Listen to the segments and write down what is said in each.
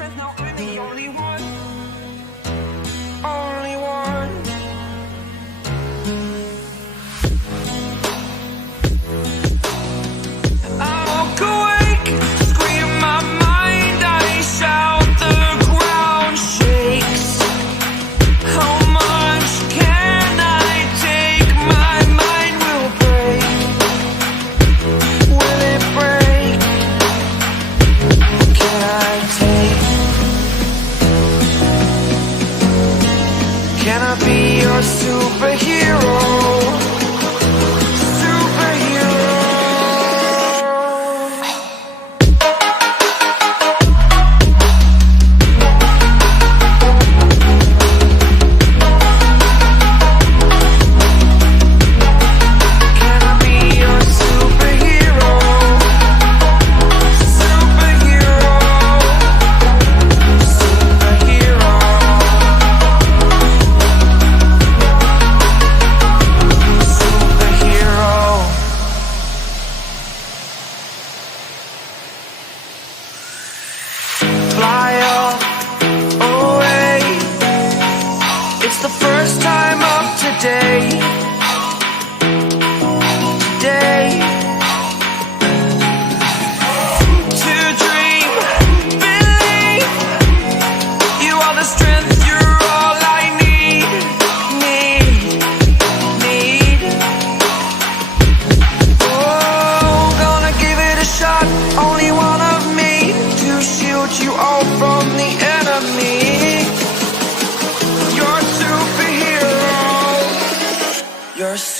strength, no, I'm the only one. Only one. I walk awake, scream my mind, I shout, the ground shakes. How much can I take? My mind will break. Will it break? Can I take? Can I be your superhero?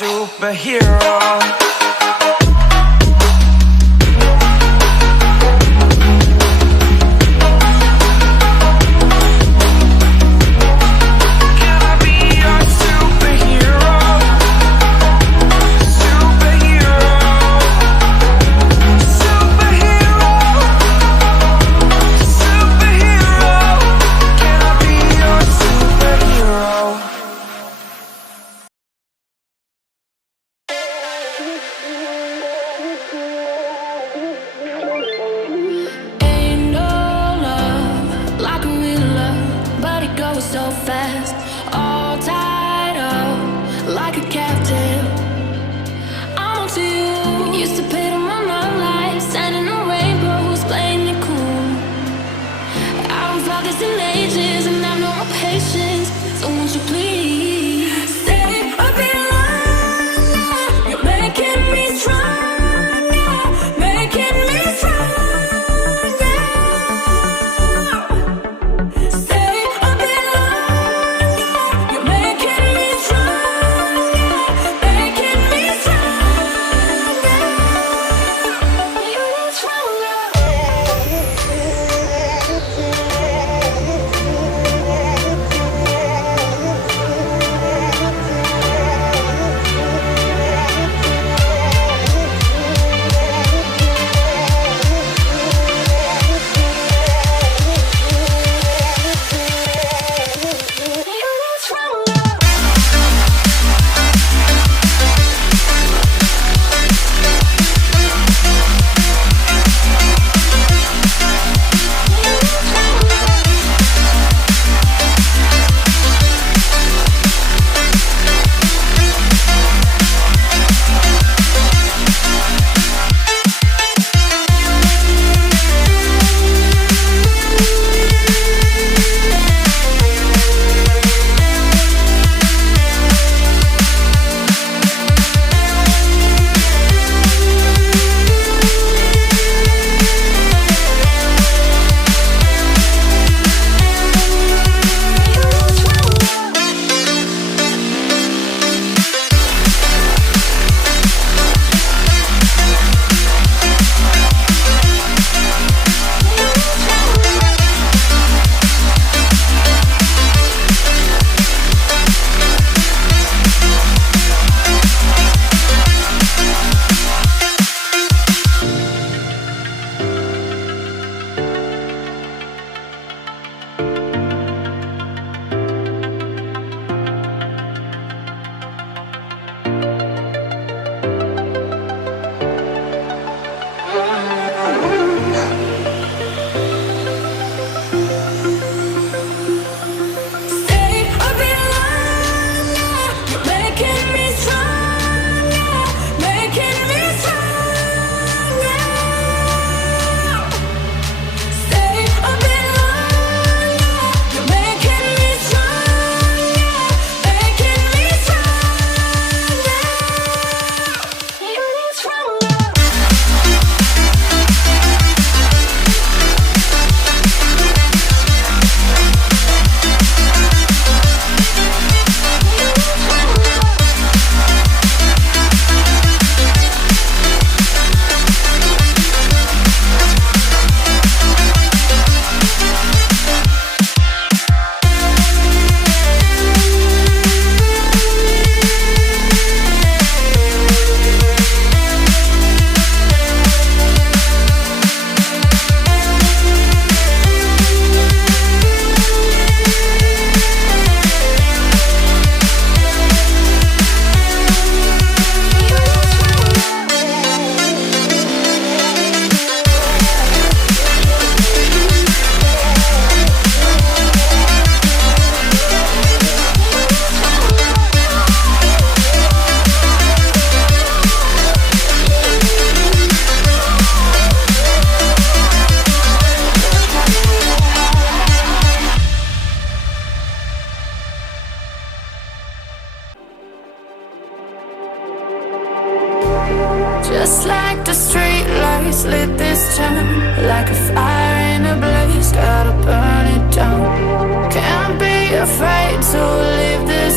Superhero.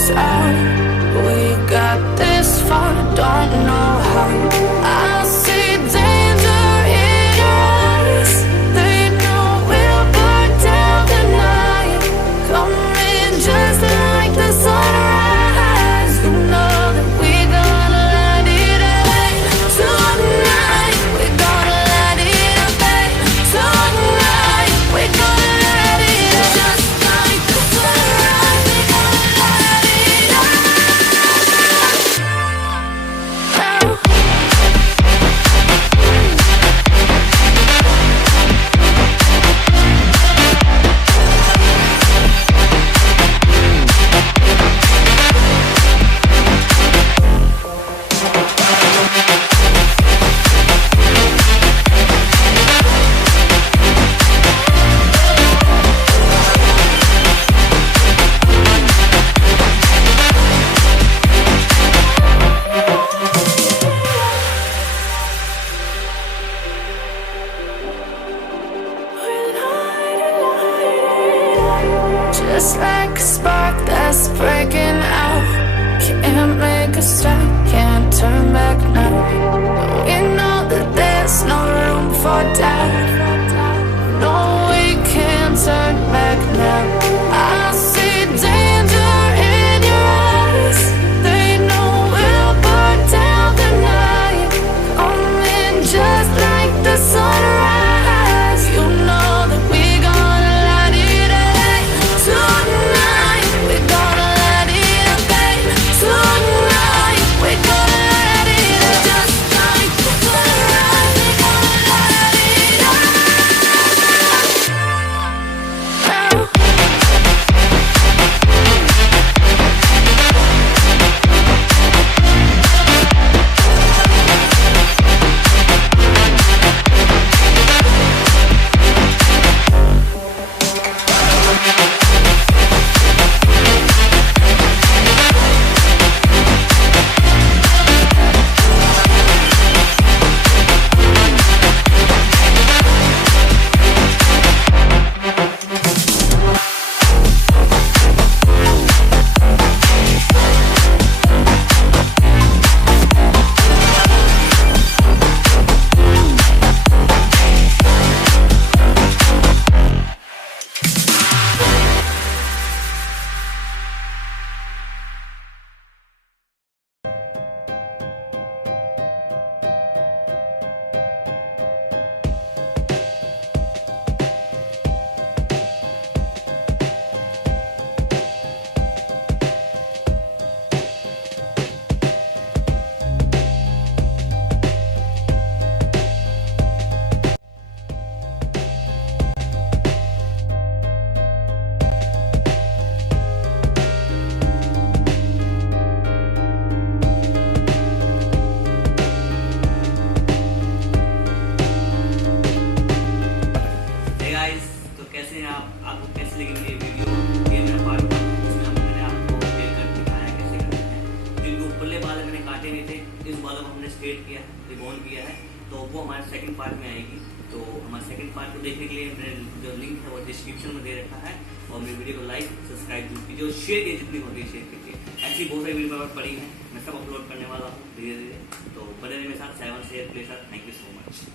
us out. We got this far, don't know how. I see danger in your eyes. They know we'll burn down the night. Coming just like the sunrise. You know that we're gonna let it rain. Tonight, we're gonna let it rain. Tonight, we're gonna let it rain. Just like the sunrise, we're gonna let it rain. Just like a spark that's breaking out. Can't make a stop, can't turn back now. We know that there's no room for doubt. No, we can't turn back now. I see danger in your eyes. They know we'll burn down the night. Coming just like the sunrise. You know that we're gonna let it rain. Tonight, we're gonna let it rain. Tonight, we're gonna let it rain. Just like the sunrise, we're gonna let it rain. तो कैसे हैं आप? आपको कैसे लगी मेरी video? ये मेरा पार्ट 1 जिसमें मैंने आपको हेयर कट दिखाया कैसे करते हैं। जिनको ऊपरले बाल मैंने काटे नहीं थे, इस बालों को हमने स्ट्रेट किया है, रिबॉन्ड किया है, तो वो हमारे सेकंड पार्ट में आएगी। तो हमारे सेकंड पार्ट को देखने के लिए मैंने जो लिंक है वो डिस्क्रिप्शन में दे रखा है। और मेरी वीडियो को लाइक सब्सक्राइब कीजिए और शेयर कीजिए, जितनी होती है शेयर कीजिए। ऐसी बहुत सारी वीडियो पड़ी हैं, मैं सब अपलोड करने वाला हूँ धीरे धीरे। तो बने रहिए मेरे साथ 7 share please sir. Thank you so much.